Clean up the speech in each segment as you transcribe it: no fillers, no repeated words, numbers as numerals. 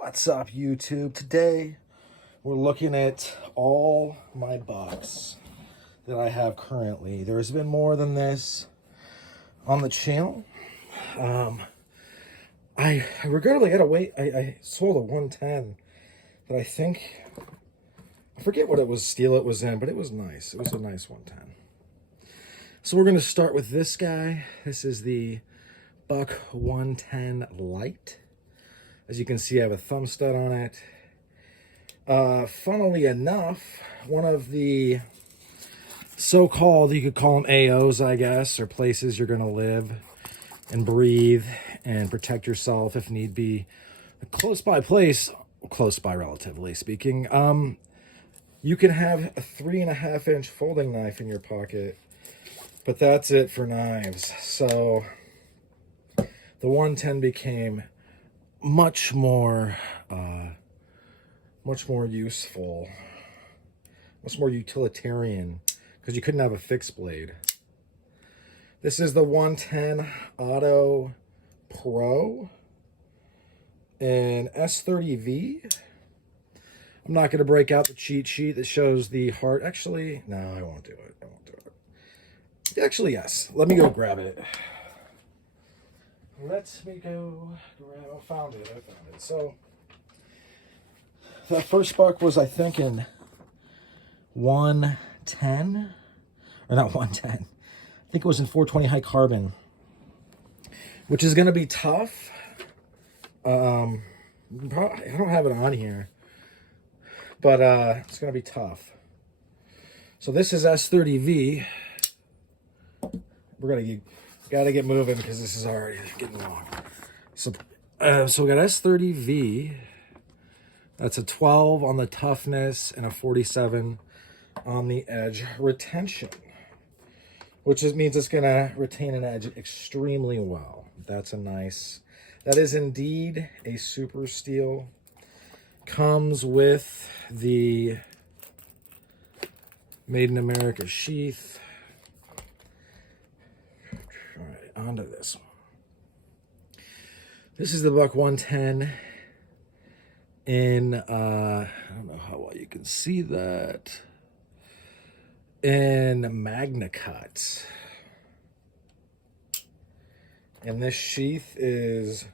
What's up, YouTube? Today we're looking at all my bucks that I have currently. There's been more than this on the channel. I regrettably had to wait. I sold a 110 that I forget what it was, steel it was in, but it was nice. It was a nice 110. So we're going to start with this guy. This is the Buck 110 Light. As you can see, I have a thumb stud on it. Funnily enough, one of the so-called, you could call them AOs, I guess, or places you're going to live and breathe and protect yourself if need be. A close-by place, close by relatively speaking, you can have a 3.5-inch folding knife in your pocket, but that's it for knives. So the 110 became much more useful, much more utilitarian, because you couldn't have a fixed blade. This is the 110 Auto Pro in S30V. I'm not going to break out the cheat sheet that shows the heart. Actually, no, I won't do it. I won't do it. Actually, yes. Let me go grab it. Let me go grab. I found it. So that first buck was, I think, in 110, or not 110. I think it was in 420 high carbon, which is going to be tough. I don't have it on here, but it's going to be tough. So this is S30V. We're gotta get moving because this is already getting long. So we got S30V. That's a 12 on the toughness and a 47 on the edge retention, which means it's gonna retain an edge extremely well. That's a nice. That is indeed a super steel. Comes with the Made in America sheath. All right, on to this one. This is the Buck 110 in, I don't know how well you can see that, in Magnacut. And this sheath is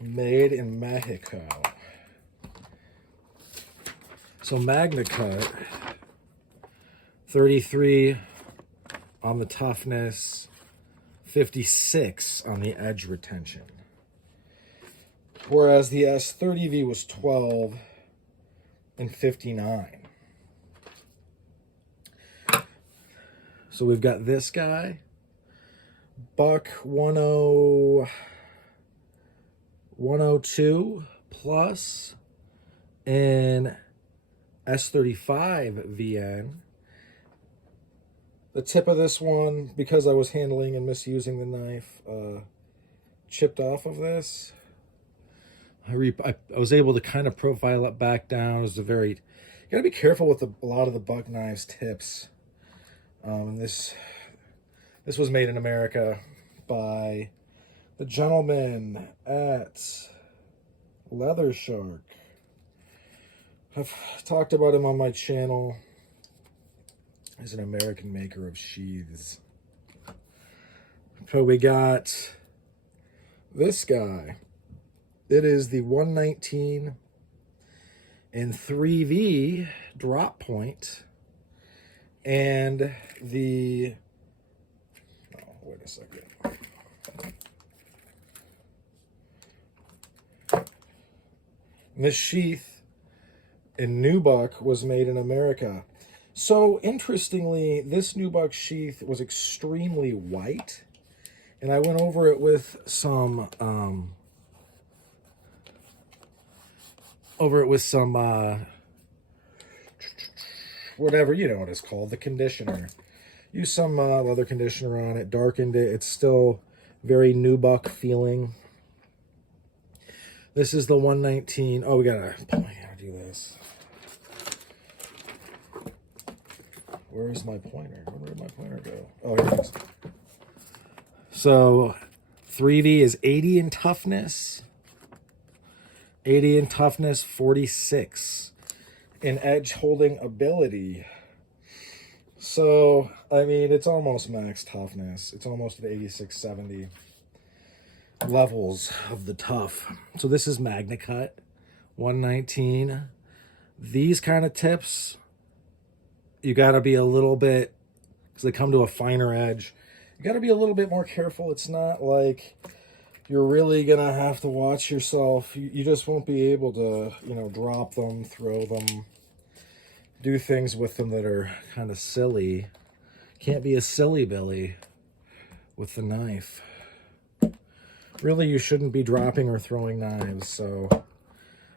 made in Mexico. So Magnacut, 33 on the toughness, 56 on the edge retention. Whereas the S30V was 12 and 59. So we've got this guy, Buck 102 plus in S35 VN. The tip of this one, because I was handling and misusing the knife, chipped off of this. I was able to kind of profile it back down. It was you gotta be careful with a lot of the Buck knives tips. This was made in America by the gentleman at Leather Shark. I've talked about him on my channel. He's an American maker of sheaths. So we got this guy. It is the 119 in 3V drop point, and the, oh, wait a second. This sheath in Nubuck was made in America. So interestingly, this Nubuck sheath was extremely white, and I went over it with some whatever, you know what it's called, the conditioner. Use some leather conditioner on it, darkened it. It's still very Nubuck feeling. This is the 119. Oh, we gotta do this. Where's my pointer? Where did my pointer go? Oh, here it is. So 3V is 80 in toughness 80 in toughness, 46 in edge holding ability. So, I mean, it's almost max toughness. It's almost at 86, 70 levels of the tough. So this is Magnacut, 119. These kind of tips, you got to be a little bit, because they come to a finer edge, you got to be a little bit more careful. It's not like you're really going to have to watch yourself. You just won't be able to, you know, drop them, throw them, do things with them that are kind of silly. Can't be a silly Billy with the knife. Really, you shouldn't be dropping or throwing knives. So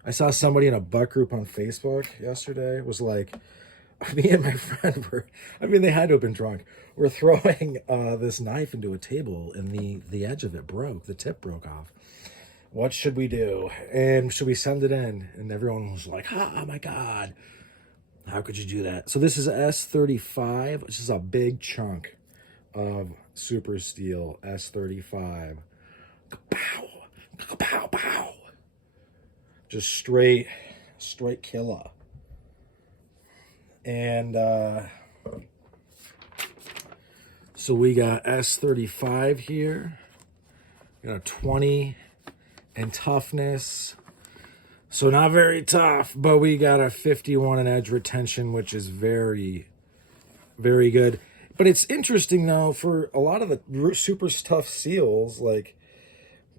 I saw somebody in a buck group on Facebook yesterday was like, me and my friend were, I mean, they had to have been drunk. We're throwing this knife into a table and the edge of it broke. The tip broke off. What should we do? And should we send it in? And everyone was like, oh my God. How could you do that? So this is S35, which is a big chunk of super steel S35. Pow, pow, pow. Just straight killer. And so we got S35 here. We got a 20 in toughness. So not very tough, but we got a 51 in edge retention, which is very, very good. But it's interesting, though, for a lot of the super tough seals, like,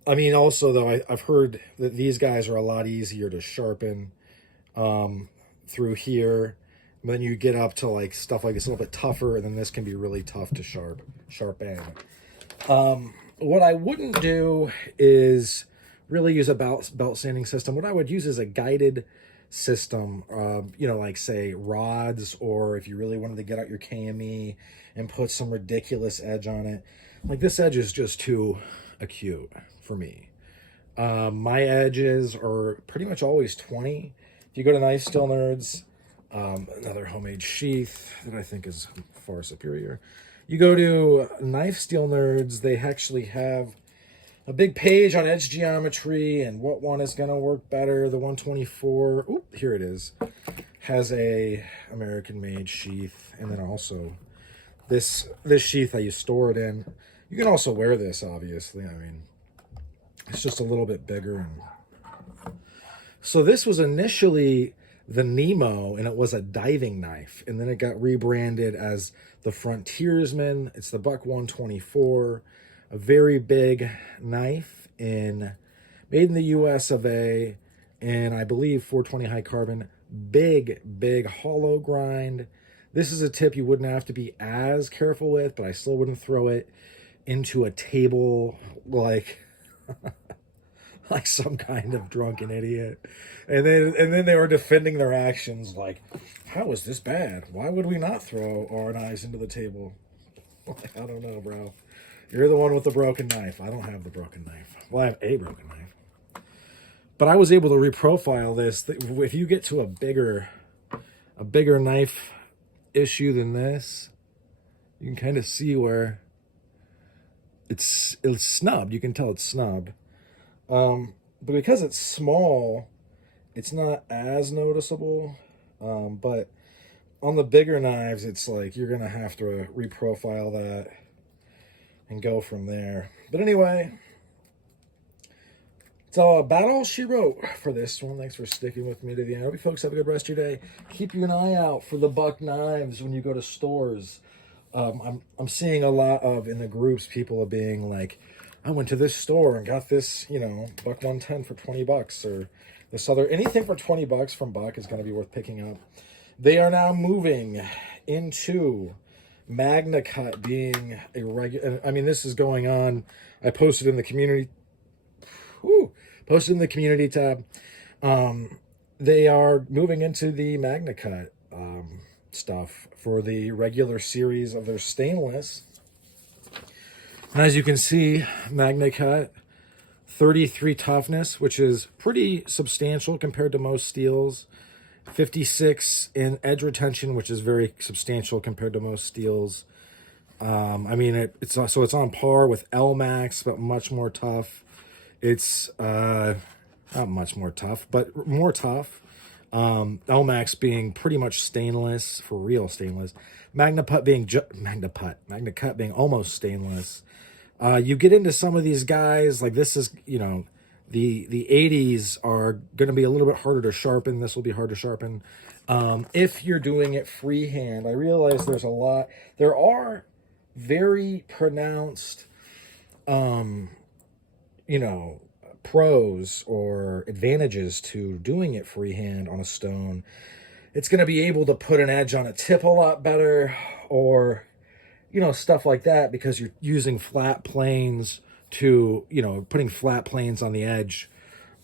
I mean, also, though, I've heard that these guys are a lot easier to sharpen through here. But then you get up to, like, stuff like this, a little bit tougher, and then this can be really tough to sharpen. What I wouldn't do is really use a belt sanding system. What I would use is a guided system, you know, like say rods, or if you really wanted to get out your KME and put some ridiculous edge on it. Like this edge is just too acute for me. My edges are pretty much always 20. If you go to Knife Steel Nerds, another homemade sheath that I think is far superior. You go to Knife Steel Nerds, they actually have a big page on edge geometry and what one is going to work better. The 124, oop, here it is, has a American-made sheath, and then also this sheath that you store it in. You can also wear this, obviously. I mean, it's just a little bit bigger. So this was initially the Nemo, and it was a diving knife, and then it got rebranded as the Frontiersman. It's the Buck 124. A very big knife made in the US of A, and I believe 420 high carbon, big hollow grind. This is a tip you wouldn't have to be as careful with, but I still wouldn't throw it into a table like like some kind of drunken idiot. And then they were defending their actions like, how is this bad? Why would we not throw our knives into the table? I don't know, bro. You're the one with the broken knife. I don't have the broken knife. Well, I have a broken knife. But I was able to reprofile this. If you get to a bigger knife issue than this, you can kind of see where it's snubbed. You can tell it's snubbed. But because it's small, it's not as noticeable. But on the bigger knives, it's like you're going to have to reprofile that and go from there. But anyway, it's about all she wrote for this one. Thanks for sticking with me to the end. I hope you folks have a good rest of your day. Keep an eye out for the Buck knives when you go to stores. I'm seeing a lot of, in the groups, people are being like, I went to this store and got this, you know, Buck 110 for 20 bucks, or this other, anything for 20 bucks from Buck is going to be worth picking up. They are now moving into Magnacut being a regular. I mean, this is going on. I posted in the community. Posted in the community tab. They are moving into the Magnacut stuff for the regular series of their stainless. And as you can see, Magnacut 33 toughness, which is pretty substantial compared to most steels. 56 in edge retention, which is very substantial compared to most steels. I mean, it's on par with L Max, but much more tough. It's not much more tough, but more tough. Elmax being pretty much stainless, for real stainless. Magnacut being almost stainless. You get into some of these guys, like this is, you know, the 80s are going to be a little bit harder to sharpen. This will be hard to sharpen. If you're doing it freehand, I realize there are very pronounced, you know, pros or advantages to doing it freehand on a stone. It's going to be able to put an edge on a tip a lot better, or, you know, stuff like that, because you're using flat planes to, you know, putting flat planes on the edge.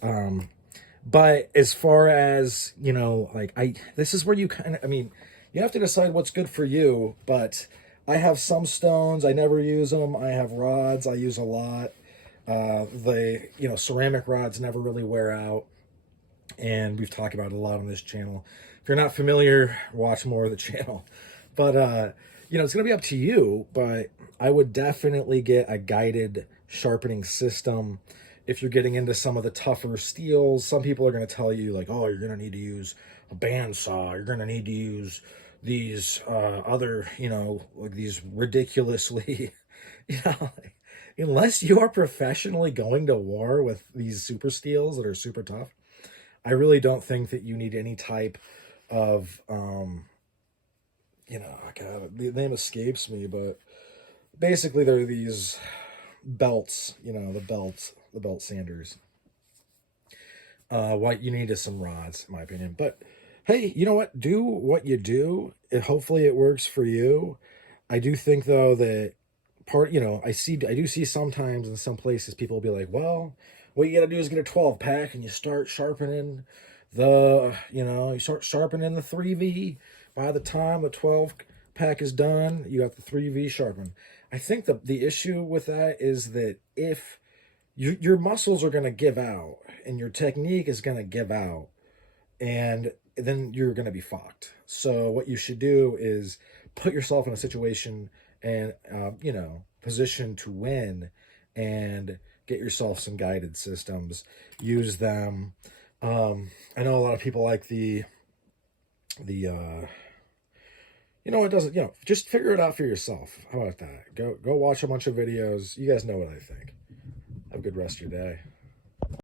But as far as, you know, like this is where you kind of, I mean, you have to decide what's good for you, but I have some stones, I never use them. I have rods I use a lot. You know, ceramic rods never really wear out. And we've talked about it a lot on this channel. If you're not familiar, watch more of the channel. But, you know, it's going to be up to you, but I would definitely get a guided sharpening system. If you're getting into some of the tougher steels, some people are going to tell you like, oh, you're going to need to use a bandsaw. You're going to need to use these other, you know, like these ridiculously, you know, unless you are professionally going to war with these super steels that are super tough, I really don't think that you need any type of, you know, God, the name escapes me, but basically they're these belts, you know, the belt sanders. What you need is some rods, in my opinion. But hey, you know what? Do what you do. Hopefully it works for you. I do think though that you know, I do see sometimes in some places people will be like, well, what you got to do is get a 12 pack and you start sharpening you start sharpening the 3V. By the time the 12 pack is done, you got the 3V sharpened. I think the issue with that is that if your muscles are going to give out and your technique is going to give out, and then you're going to be fucked. So what you should do is put yourself in a situation and, you know, position to win, and get yourself some guided systems. Use them. I know a lot of people like the you know, it doesn't, you know, just figure it out for yourself. How about that? Go watch a bunch of videos. You guys know what I think. Have a good rest of your day.